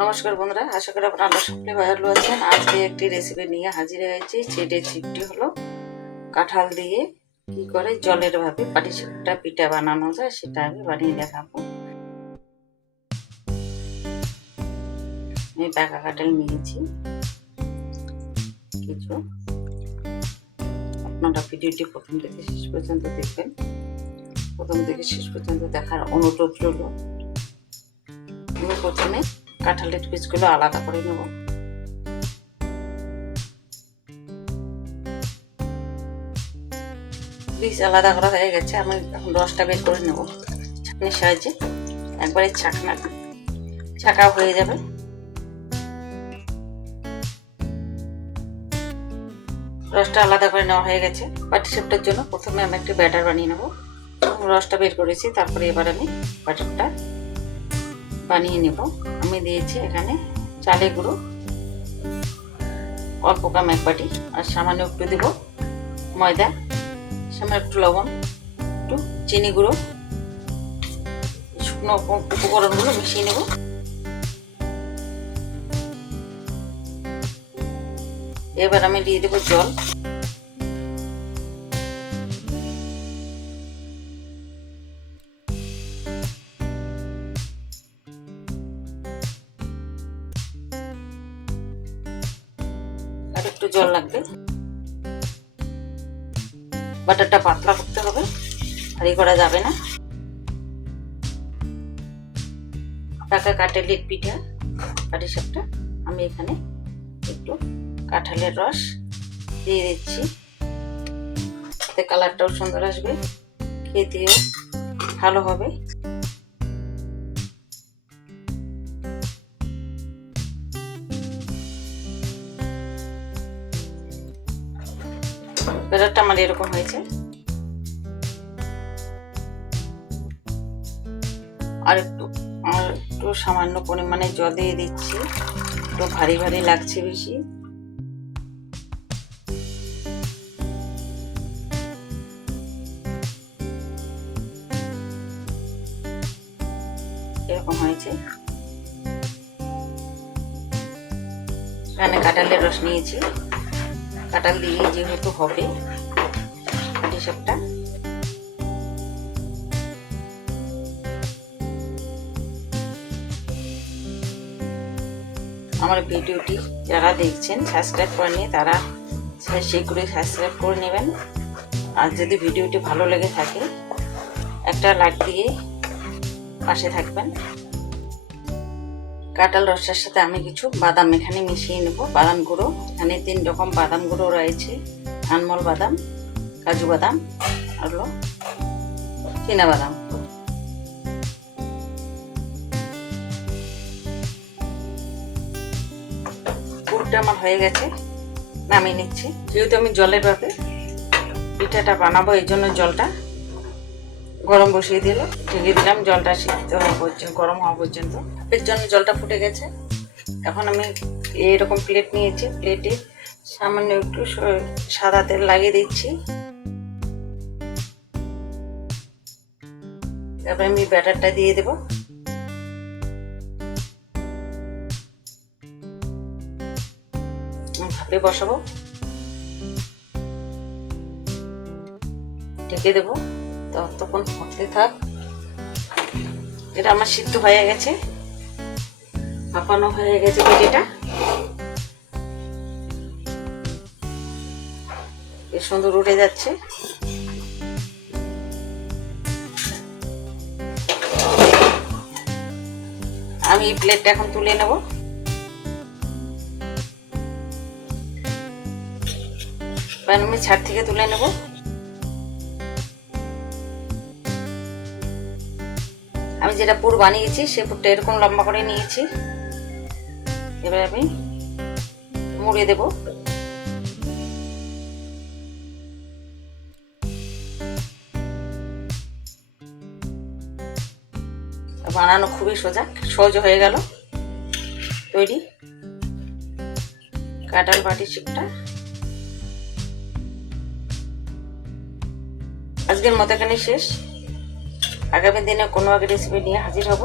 নমস্কার বন্ধুরা, আশা করি আপনারা সকলে ভালো আছেন। আজকে একটি রেসিপি নিয়ে হাজির হয়েছি। সেই রেসিপিটি হলো কাঁঠাল দিয়ে কি করে জলের ভাবে পাটিসাপটা পিঠা বানানো যায় সেটা আমি বানিয়ে দেখাবো। আমি পাকা কাঁঠাল নিয়েছি। কিছু। আপনারা ভিডিওটি প্রথম থেকে শেষ পর্যন্ত দেখবেন। প্রথম থেকে শেষ পর্যন্ত দেখার অনুরোধ রইল। প্রথমে কাঁঠালের পিসগুলো আলাদা করে নেব। বীজ আলাদা করা হয়ে গেছে, আমি এখন রসটা বের করে নেব ছাঁকনির সাহায্যে। একবারে ছাকনা। ছাকা হয়ে যাবে। রসটা আলাদা করে নেওয়া হয়ে গেছে। পাটি সাপটার জন্য প্রথমে আমি একটি ব্যাটার বানিয়ে নেব। রসটা বের করেছি, তারপরে এবার আমি ব্যাটারটা বানিয়ে নেব। আমি দিয়েছি এখানে চালে গুঁড়ো। অল্প কাম এক বাটি। আর সামান্য একটু দেব ময়দা। সামান্য একটু লবণ, একটু চিনি গুঁড়ো। শুকনো উপকরণগুলো মিশিয়ে নেব। এবার আমি দিয়ে দেবো জল। জল লাগবে। বাটারটা পাতলা করতে হবে ভারী করা যাবে না। পাকা কাঁঠালের পিঠা পাটি সাপটা আমি এখানে একটু কাঁঠালের রস দিয়ে দিচ্ছি। এতে কালারটাও সুন্দর আসবে, খেতেও ভালো হবে। কালারটা আমার এরকম হয়েছে। আর একটু আর একটু সামান্য পরিমাণে জল দিয়ে দিচ্ছি। একটু ভারী ভারী লাগছে বেশি। এরকম হয়েছে। এখানে কাঁঠালের রস নিয়েছি। কাঁঠাল দিয়ে যেহেতু হবে আমার ভিডিওটি যারা দেখছেন সাবস্ক্রাইব করেনি তারা শীঘ্রই সাবস্ক্রাইব করে নেবেন। আর যদি ভিডিওটি ভালো লেগে থাকে, একটা লাইক দিয়ে পাশে থাকবেন। কাঁঠাল রসের সাথে আমি কিছু বাদাম এখানে মিশিয়ে নেব, বাদাম গুঁড়ো। এখানে তিন রকম বাদাম গুঁড়ো রয়েছে আনমল বাদাম, কাজু বাদাম, আর হলো চীনা বাদাম। আমার হয়ে গেছে, নামিয়ে নিচ্ছি। যেহেতু আমি জলের ভাবে পিঠাটা বানাবো, এই জন্য জলটা গরম বসিয়ে দিল, ঢেকে দিলাম, জলটা সিদ্ধ হওয়া পর্যন্ত, গরম হওয়া পর্যন্ত। এর জন্য জলটা ফুটে গেছে। এখন আমি এরকম প্লেট নিয়েছি প্লেটে সামান্য একটু সাদা তেল লাগিয়ে দিচ্ছি। তারপরে আমি ব্যাটারটা দিয়ে দেব। ভাপে বসাবো। ঢেকে দেবো। ততক্ষণ ফুটতে থাক। এটা আমার সিদ্ধ হয়ে গেছে। ভাপানো হয়ে গেছে পিঠেটা বেশ সুন্দর উঠে যাচ্ছে। আমি এই প্লেটটা এখন তুলে নেব। আমি ছাদ থেকে তুলে নেব। আমি যেটা পুর বানিয়েছি, সে পুরটা এরকম লম্বা করে নিয়েছি। এবার আমি মুড়ে দেব। বানানো খুবই সোজা, সহজ হয়ে গেল। তৈরি। কাঁঠাল বাটি চিপটা। আজকের মতো এখানে শেষ। আগামী দিনে কোনো এক রেসিপি নিয়ে হাজির হব।